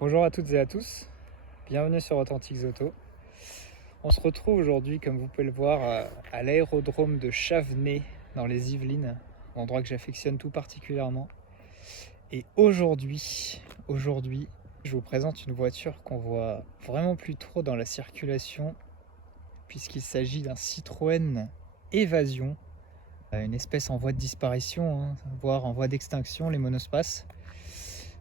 Bonjour à toutes et à tous, bienvenue sur Authentic Auto. On se retrouve aujourd'hui, comme vous pouvez le voir, à l'aérodrome de Chavenay dans les Yvelines, un endroit que j'affectionne tout particulièrement. Et aujourd'hui, je vous présente une voiture qu'on voit vraiment plus trop dans la circulation, puisqu'il s'agit d'un Citroën Évasion, une espèce en voie de disparition, voire en voie d'extinction, les monospaces.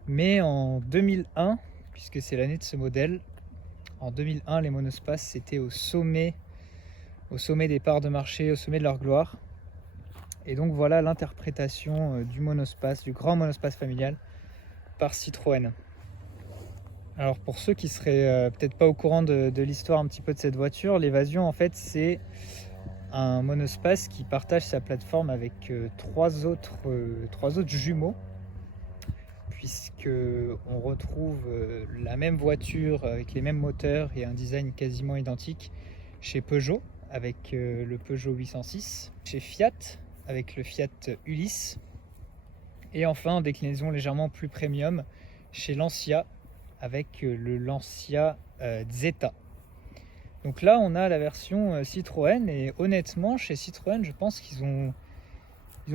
Mais en 2001, puisque c'est l'année de ce modèle, en 2001, les monospaces c'était au sommet des parts de marché, au sommet de leur gloire. Et donc voilà l'interprétation du monospace, du grand monospace familial par Citroën. Alors pour ceux qui seraient peut-être pas au courant de l'histoire un petit peu de cette voiture, l'Évasion en fait c'est un monospace qui partage sa plateforme avec trois autres jumeaux, puisque on retrouve la même voiture avec les mêmes moteurs et un design quasiment identique chez Peugeot avec le Peugeot 806, chez Fiat avec le Fiat Ulysse, et enfin en déclinaison légèrement plus premium chez Lancia avec le Lancia Zeta. Donc là on a la version Citroën, et honnêtement chez Citroën je pense qu'ils ont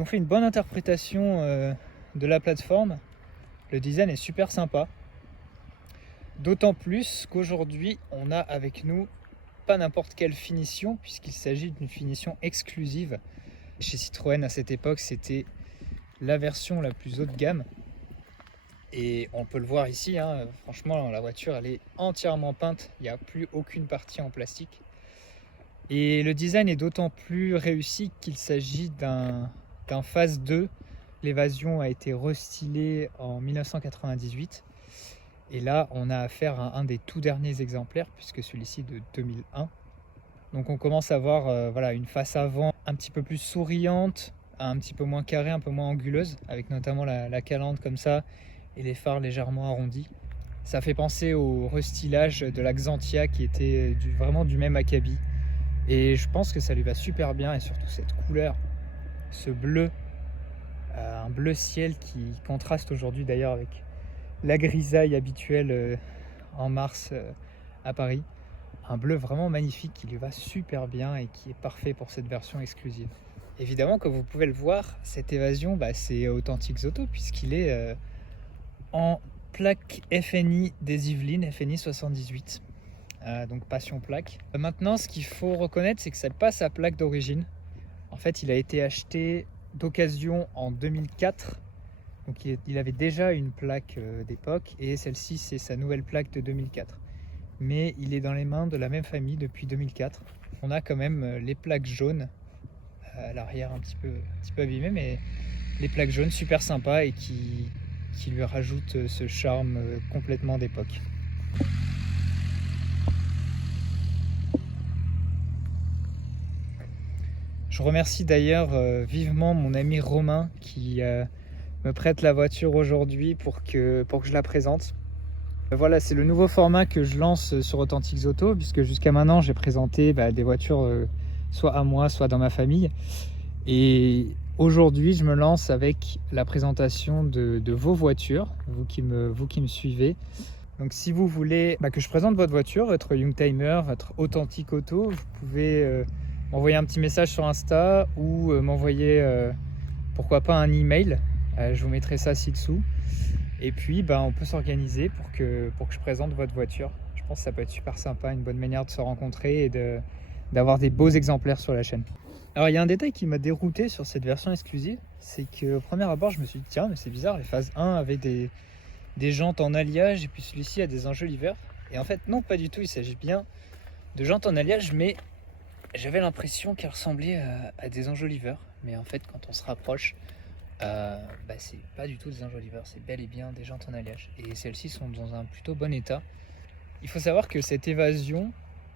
fait une bonne interprétation de la plateforme. Le design est super sympa, d'autant plus qu'aujourd'hui on a avec nous pas n'importe quelle finition, puisqu'il s'agit d'une finition exclusive. Chez Citroën à cette époque c'était la version la plus haut de gamme, et on peut le voir ici, franchement la voiture elle est entièrement peinte, il n'y a plus aucune partie en plastique, et le design est d'autant plus réussi qu'il s'agit d'un phase 2. L'Évasion a été restylée en 1998, et là on a affaire à un des tout derniers exemplaires, puisque celui-ci de 2001. Donc on commence à voir une face avant un petit peu plus souriante, un petit peu moins carrée, un peu moins anguleuse, avec notamment la calandre comme ça et les phares légèrement arrondis. Ça fait penser au restylage de la Xantia qui était vraiment du même acabit, et je pense que ça lui va super bien, et surtout cette couleur, ce bleu, un bleu ciel qui contraste aujourd'hui d'ailleurs avec la grisaille habituelle en mars à Paris. Un bleu vraiment magnifique qui lui va super bien et qui est parfait pour cette version exclusive. Évidemment, comme vous pouvez le voir, cette Évasion, c'est Authentic Auto, puisqu'il est en plaque FNI des Yvelines, FNI 78, donc passion plaque. Maintenant, ce qu'il faut reconnaître, c'est que c'est pas sa plaque d'origine. En fait, il a été acheté d'occasion en 2004, donc il avait déjà une plaque d'époque, et celle-ci c'est sa nouvelle plaque de 2004. Mais il est dans les mains de la même famille depuis 2004. On a quand même les plaques jaunes à l'arrière, un petit peu abîmées, mais les plaques jaunes super sympas et qui lui rajoutent ce charme complètement d'époque. Je remercie d'ailleurs vivement mon ami Romain qui me prête la voiture aujourd'hui pour que je la présente. Voilà, c'est le nouveau format que je lance sur Authentic Auto, puisque jusqu'à maintenant j'ai présenté des voitures soit à moi, soit dans ma famille. Et aujourd'hui je me lance avec la présentation de vos voitures, vous qui me suivez. Donc si vous voulez que je présente votre voiture, votre Youngtimer, votre Authentic Auto, vous pouvez m'envoyer un petit message sur Insta, ou m'envoyer pourquoi pas un email. Je vous mettrai ça ci-dessous. Et puis on peut s'organiser pour que je présente votre voiture. Je pense que ça peut être super sympa, une bonne manière de se rencontrer et d'avoir des beaux exemplaires sur la chaîne. Alors il y a un détail qui m'a dérouté sur cette version exclusive, c'est qu'au premier abord je me suis dit tiens mais c'est bizarre, les phases 1 avaient des jantes en alliage, et puis celui-ci a des enjoliveurs. Et en fait non, pas du tout, il s'agit bien de jantes en alliage, mais j'avais l'impression qu'elles ressemblaient à des enjoliveurs. Mais en fait quand on se rapproche, c'est pas du tout des enjoliveurs, c'est bel et bien des jantes en alliage, et celles-ci sont dans un plutôt bon état. Il faut savoir que cette Évasion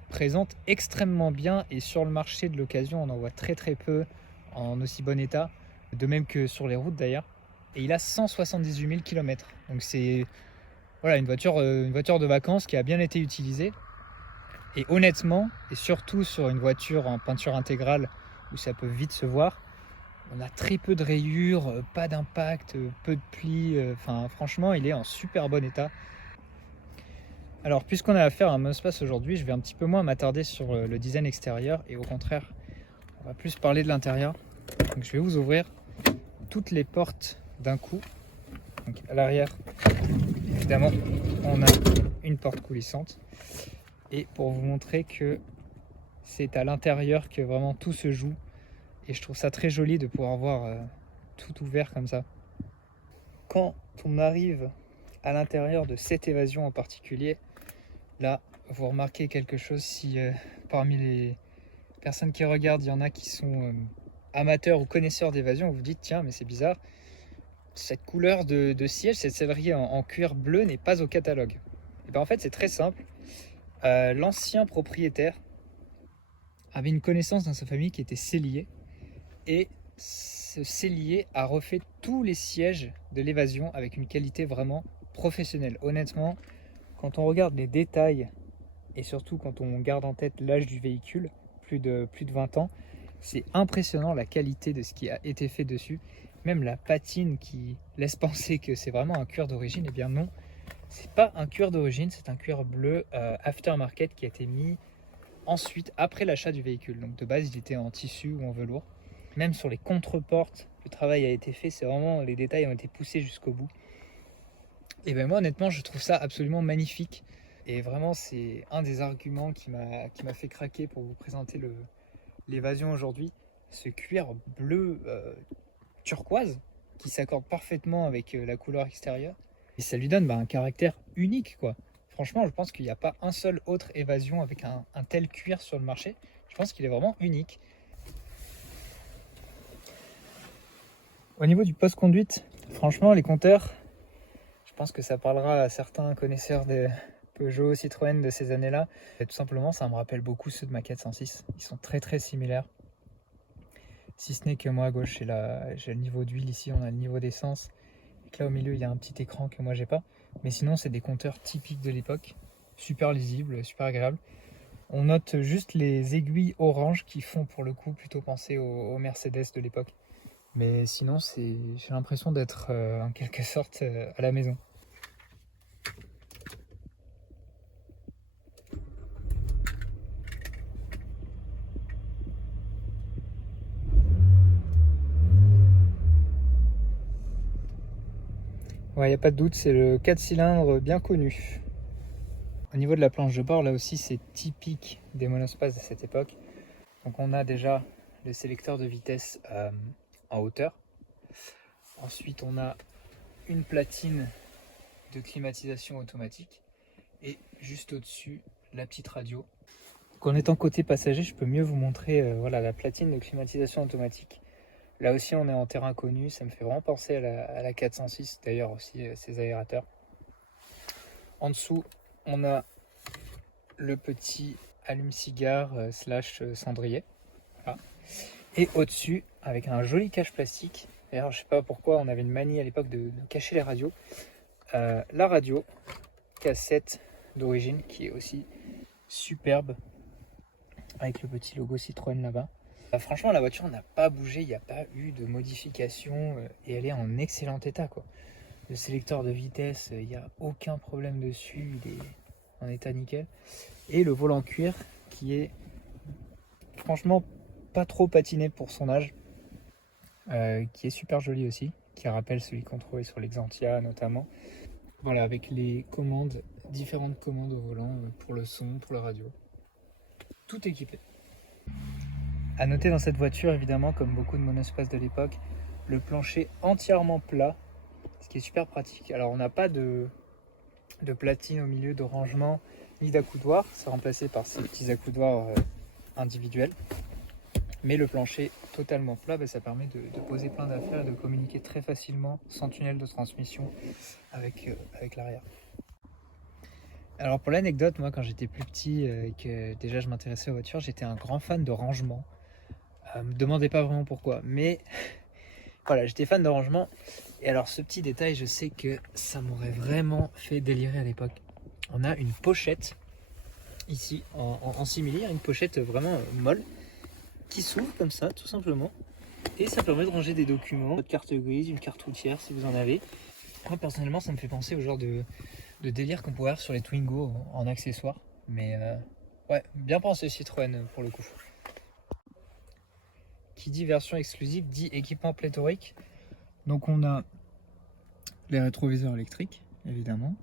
présente extrêmement bien, et sur le marché de l'occasion on en voit très très peu en aussi bon état, de même que sur les routes d'ailleurs. Et il a 178 000 km, donc c'est une voiture de vacances qui a bien été utilisée. Et honnêtement, et surtout sur une voiture en peinture intégrale où ça peut vite se voir, on a très peu de rayures, pas d'impact, peu de plis. Franchement, il est en super bon état. Alors puisqu'on a affaire à un monospace aujourd'hui, je vais un petit peu moins m'attarder sur le design extérieur et au contraire, on va plus parler de l'intérieur. Donc je vais vous ouvrir toutes les portes d'un coup. Donc à l'arrière, évidemment, on a une porte coulissante. Et pour vous montrer que c'est à l'intérieur que vraiment tout se joue. Et je trouve ça très joli de pouvoir voir tout ouvert comme ça. Quand on arrive à l'intérieur de cette évasion en particulier, là, vous remarquez quelque chose. Si parmi les personnes qui regardent, il y en a qui sont amateurs ou connaisseurs d'évasion, vous vous dites tiens, mais c'est bizarre, cette couleur de siège, cette sellerie en cuir bleu n'est pas au catalogue. Et bien en fait, c'est très simple. L'ancien propriétaire avait une connaissance dans sa famille qui était sellier, et ce sellier a refait tous les sièges de l'évasion avec une qualité vraiment professionnelle. Honnêtement, quand on regarde les détails et surtout quand on garde en tête l'âge du véhicule, plus de 20 ans, c'est impressionnant la qualité de ce qui a été fait dessus. Même la patine qui laisse penser que c'est vraiment un cuir d'origine, eh bien non, c'est pas un cuir d'origine, c'est un cuir bleu aftermarket qui a été mis ensuite après l'achat du véhicule. Donc de base il était en tissu ou en velours. Même sur les contreportes, le travail a été fait, c'est vraiment, les détails ont été poussés jusqu'au bout. Et ben moi honnêtement je trouve ça absolument magnifique. Et vraiment c'est un des arguments qui m'a fait craquer pour vous présenter l'évasion aujourd'hui. Ce cuir bleu turquoise qui s'accorde parfaitement avec la couleur extérieure. Et ça lui donne un caractère unique quoi. Franchement je pense qu'il n'y a pas un seul autre évasion avec un tel cuir sur le marché. Je pense qu'il est vraiment unique. Au niveau du post-conduite, franchement les compteurs, je pense que ça parlera à certains connaisseurs de Peugeot, Citroën de ces années-là. Et tout simplement ça me rappelle beaucoup ceux de ma 406. Ils sont très très similaires. Si ce n'est que moi à gauche j'ai le niveau d'huile, ici on a le niveau d'essence. Et que là au milieu il y a un petit écran que moi j'ai pas. Mais sinon c'est des compteurs typiques de l'époque. Super lisibles, super agréables. On note juste les aiguilles orange qui font pour le coup plutôt penser aux Mercedes de l'époque. Mais sinon, j'ai l'impression d'être en quelque sorte à la maison. Ouais, il n'y a pas de doute, c'est le 4 cylindres bien connu. Au niveau de la planche de bord, là aussi, c'est typique des monospaces de cette époque. Donc on a déjà le sélecteur de vitesse en hauteur. Ensuite, on a une platine de climatisation automatique. Et juste au-dessus, la petite radio. Donc en étant côté passager, je peux mieux vous montrer voilà, la platine de climatisation automatique. Là aussi, on est en terrain connu. Ça me fait vraiment penser à la 406, d'ailleurs aussi ses aérateurs. En dessous, on a le petit allume-cigare slash cendrier. Voilà. Et au-dessus, avec un joli cache plastique. D'ailleurs, je sais pas pourquoi on avait une manie à l'époque de cacher les radios. La radio cassette d'origine qui est aussi superbe avec le petit logo Citroën là-bas. Franchement la voiture n'a pas bougé, il n'y a pas eu de modification et elle est en excellent état quoi. Le sélecteur de vitesse, il n'y a aucun problème dessus, il est en état nickel. Et le volant cuir qui est franchement pas trop patiné pour son âge, qui est super joli aussi, qui rappelle celui qu'on trouvait sur l'Exantia notamment. Voilà, avec les commandes, différentes commandes au volant pour le son, pour la radio. Tout équipé. À noter dans cette voiture, évidemment, comme beaucoup de monospaces de l'époque, le plancher entièrement plat, ce qui est super pratique. Alors on n'a pas de platine au milieu de rangement, ni d'accoudoir, c'est remplacé par ces petits accoudoirs individuels. Mais le plancher totalement plat, ça permet de poser plein d'affaires et de communiquer très facilement sans tunnel de transmission avec l'arrière. Alors pour l'anecdote, moi quand j'étais plus petit et que déjà je m'intéressais aux voitures, j'étais un grand fan de rangement. Me demandez pas vraiment pourquoi, mais voilà, j'étais fan de rangement. Et alors ce petit détail, je sais que ça m'aurait vraiment fait délirer à l'époque. On a une pochette ici en simili, une pochette vraiment molle qui s'ouvre comme ça tout simplement. Et ça permet de ranger des documents, votre carte grise, une carte routière si vous en avez. Moi personnellement ça me fait penser au genre de délire qu'on pourrait avoir sur les Twingo en accessoire. Mais ouais, bien pensé Citroën pour le coup. Qui dit version exclusive dit équipement pléthorique. Donc on a les rétroviseurs électriques, évidemment.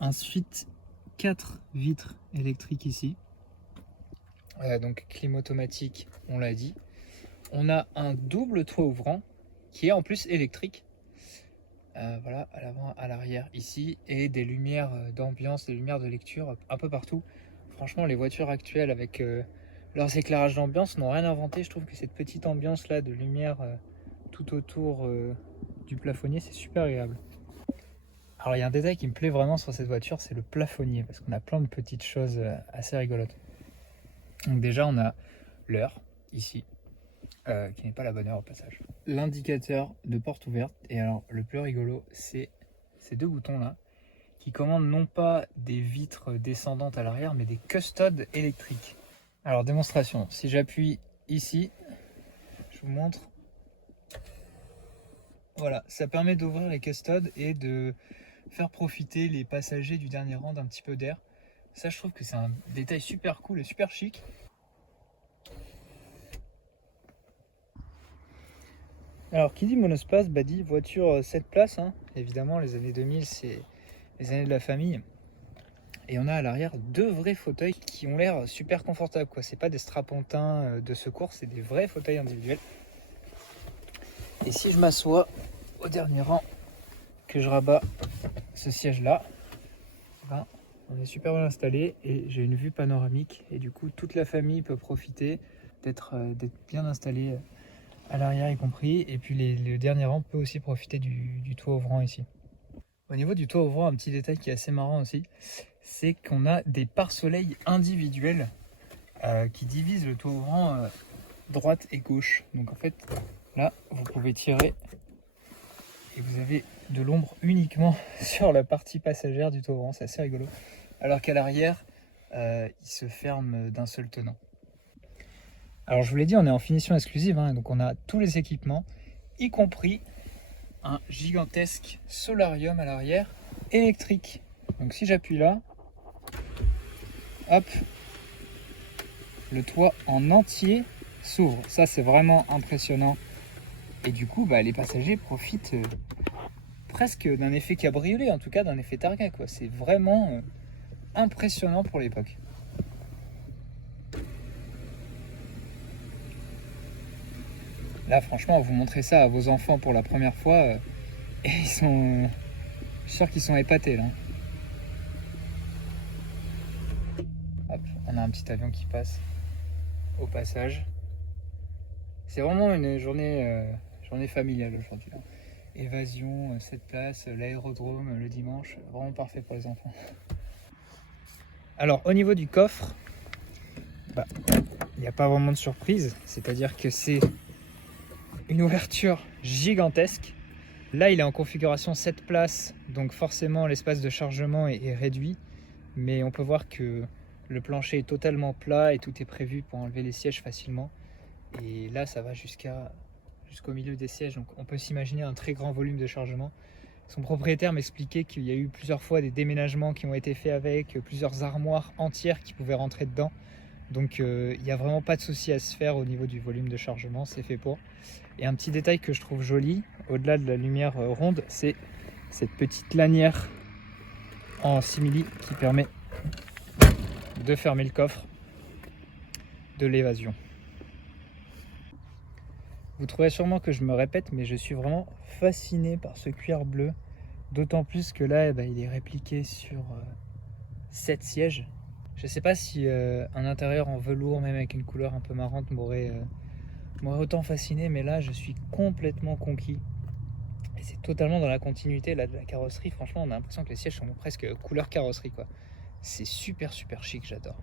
Ensuite, 4 vitres électriques ici. Donc clim automatique, on l'a dit. On a un double toit ouvrant qui est en plus électrique. Voilà, à l'avant, à l'arrière ici. Et des lumières d'ambiance, des lumières de lecture un peu partout. Franchement, les voitures actuelles avec leurs éclairages d'ambiance n'ont rien inventé. Je trouve que cette petite ambiance là de lumière tout autour du plafonnier, c'est super agréable. Alors il y a un détail qui me plaît vraiment sur cette voiture, c'est le plafonnier, parce qu'on a plein de petites choses assez rigolotes. Donc déjà on a l'heure ici, qui n'est pas la bonne heure au passage. L'indicateur de porte ouverte, et alors le plus rigolo c'est ces deux boutons là, qui commandent non pas des vitres descendantes à l'arrière, mais des custodes électriques. Alors démonstration, si j'appuie ici, je vous montre. Voilà, ça permet d'ouvrir les custodes et de faire profiter les passagers du dernier rang d'un petit peu d'air. Ça, je trouve que c'est un détail super cool et super chic. Alors, qui dit monospace, bah dit voiture 7 places. Hein. Évidemment, les années 2000, c'est les années de la famille. Et on a à l'arrière 2 vrais fauteuils qui ont l'air super confortables. C'est pas des strapontins de secours, c'est des vrais fauteuils individuels. Et si je m'assois au dernier rang, que je rabats ce siège-là, ben, on est super bien installé et j'ai une vue panoramique. Et du coup, toute la famille peut profiter d'être bien installée à l'arrière y compris. Et puis le dernier rang peut aussi profiter du toit ouvrant ici. Au niveau du toit ouvrant, un petit détail qui est assez marrant aussi, c'est qu'on a des pare-soleil individuels qui divisent le toit ouvrant droite et gauche. Donc en fait, là, vous pouvez tirer et vous avez de l'ombre uniquement sur la partie passagère du toit ouvrant. C'est assez rigolo. Alors qu'à l'arrière, il se ferme d'un seul tenant. Alors je vous l'ai dit, on est en finition exclusive, hein, donc on a tous les équipements, y compris un gigantesque solarium à l'arrière électrique. Donc si j'appuie là, hop, le toit en entier s'ouvre. Ça c'est vraiment impressionnant. Et du coup, les passagers profitent presque d'un effet cabriolet, en tout cas d'un effet targa. C'est vraiment impressionnant pour l'époque. Là, franchement, vous montrez ça à vos enfants pour la première fois, et je suis sûr qu'ils sont épatés là. Hop, on a un petit avion qui passe au passage. C'est vraiment une journée familiale aujourd'hui. Évasion, 7 places, l'aérodrome le dimanche, vraiment parfait pour les enfants. Alors au niveau du coffre, il n'y a pas vraiment de surprise, c'est-à-dire que c'est une ouverture gigantesque. Là il est en configuration 7 places, donc forcément l'espace de chargement est réduit, mais on peut voir que le plancher est totalement plat et tout est prévu pour enlever les sièges facilement. Et là ça va jusqu'au milieu des sièges, donc on peut s'imaginer un très grand volume de chargement. Son propriétaire m'expliquait qu'il y a eu plusieurs fois des déménagements qui ont été faits avec, plusieurs armoires entières qui pouvaient rentrer dedans. Donc il n'y a vraiment pas de souci à se faire au niveau du volume de chargement, c'est fait pour. Et un petit détail que je trouve joli, au-delà de la lumière ronde, c'est cette petite lanière en simili qui permet de fermer le coffre de l'évasion. Vous trouverez sûrement que je me répète, mais je suis vraiment fasciné par ce cuir bleu. D'autant plus que là, il est répliqué sur 7 sièges. Je ne sais pas si un intérieur en velours, même avec une couleur un peu marrante, m'aurait autant fasciné, mais là, je suis complètement conquis. Et c'est totalement dans la continuité là, de la carrosserie. Franchement, on a l'impression que les sièges sont presque couleur carrosserie. C'est super chic, j'adore.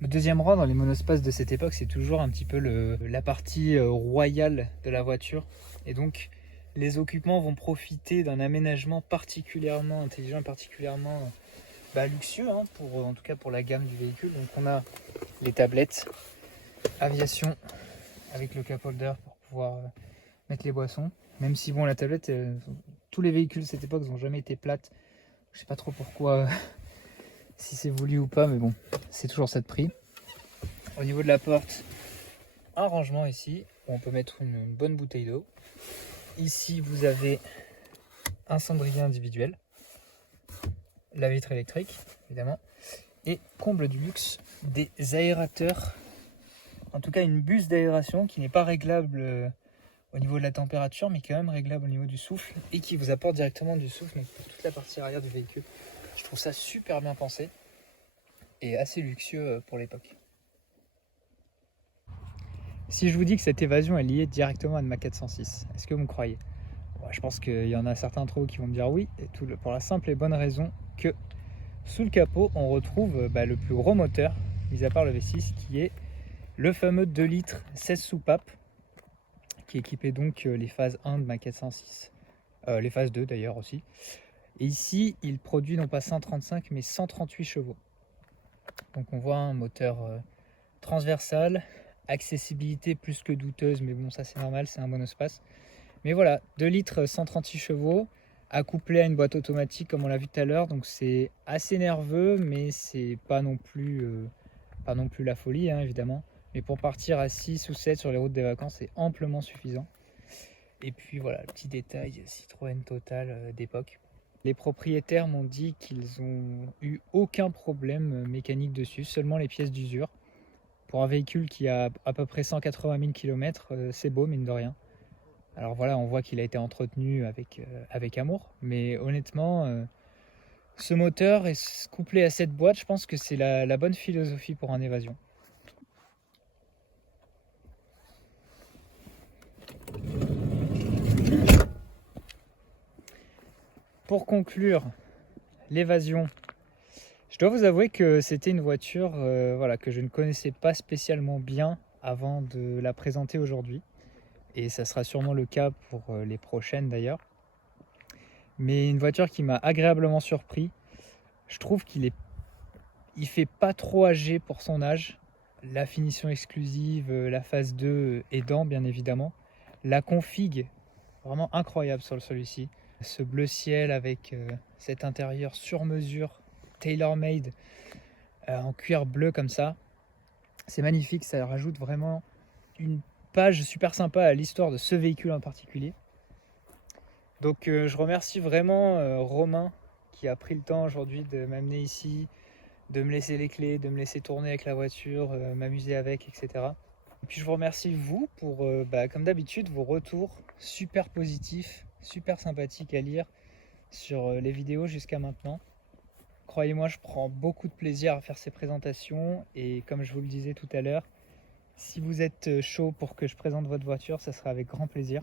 Le deuxième rang dans les monospaces de cette époque, c'est toujours un petit peu la partie royale de la voiture. Et donc, les occupants vont profiter d'un aménagement particulièrement intelligent, particulièrement luxueux, hein, en tout cas pour la gamme du véhicule. Donc, on a les tablettes aviation avec le cup holder pour pouvoir mettre les boissons. Même si, la tablette est tous les véhicules de cette époque n'ont jamais été plates. Je sais pas trop pourquoi, si c'est voulu ou pas, mais bon, c'est toujours ça de prix. Au niveau de la porte, un rangement ici, où on peut mettre une bonne bouteille d'eau. Ici, vous avez un cendrier individuel, la vitre électrique, évidemment, et comble du luxe, des aérateurs, en tout cas une buse d'aération qui n'est pas réglable au niveau de la température, mais quand même réglable au niveau du souffle, et qui vous apporte directement du souffle donc pour toute la partie arrière du véhicule. Je trouve ça super bien pensé, et assez luxueux pour l'époque. Si je vous dis que cette évasion est liée directement à une Maquette 106, est-ce que vous me croyez? Bon, je pense qu'il y en a certains d'entre vous qui vont me dire oui, et pour la simple et bonne raison que sous le capot, on retrouve le plus gros moteur, mis à part le V6, qui est le fameux 2 litres 16 soupapes, qui équipait donc les phases 1 de Maquette 106, les phases 2 d'ailleurs aussi. Et ici, il produit non pas 135 mais 138 chevaux. Donc on voit un moteur transversal, accessibilité plus que douteuse, mais bon, ça c'est normal, c'est un monospace. Mais voilà, 2 litres 136 chevaux, accouplé à une boîte automatique comme on l'a vu tout à l'heure, donc c'est assez nerveux, mais c'est pas non plus la folie, hein, évidemment. Mais pour partir à 6 ou 7 sur les routes des vacances, c'est amplement suffisant. Et puis voilà, le petit détail Citroën Total d'époque. Les propriétaires m'ont dit qu'ils ont eu aucun problème mécanique dessus, seulement les pièces d'usure. Pour un véhicule qui a à peu près 180 000 km, c'est beau, mine de rien. Alors voilà, on voit qu'il a été entretenu avec amour, mais honnêtement, ce moteur est couplé à cette boîte, je pense que c'est la bonne philosophie pour un évasion. Pour conclure l'évasion, je dois vous avouer que c'était une voiture que je ne connaissais pas spécialement bien avant de la présenter aujourd'hui. Et ça sera sûrement le cas pour les prochaines d'ailleurs. Mais une voiture qui m'a agréablement surpris. Je trouve qu'il fait pas trop âgé pour son âge. La finition exclusive, la phase 2 aidant bien évidemment. La config, vraiment incroyable sur celui-ci. Ce bleu ciel avec cet intérieur sur mesure, tailor-made, en cuir bleu comme ça. C'est magnifique, ça rajoute vraiment une page super sympa à l'histoire de ce véhicule en particulier. Donc je remercie vraiment Romain qui a pris le temps aujourd'hui de m'amener ici, de me laisser les clés, de me laisser tourner avec la voiture, m'amuser avec, etc. Et puis je vous remercie vous pour, comme d'habitude, vos retours super positifs, super sympathiques à lire sur les vidéos jusqu'à maintenant. Croyez-moi, je prends beaucoup de plaisir à faire ces présentations et comme je vous le disais tout à l'heure, si vous êtes chaud pour que je présente votre voiture, ça sera avec grand plaisir.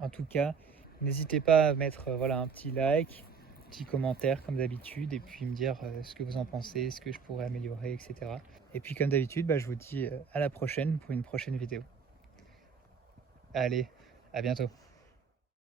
En tout cas, n'hésitez pas à mettre un petit like, un petit commentaire comme d'habitude et puis me dire ce que vous en pensez, ce que je pourrais améliorer, etc. Et puis comme d'habitude, je vous dis à la prochaine pour une prochaine vidéo. Allez, à bientôt.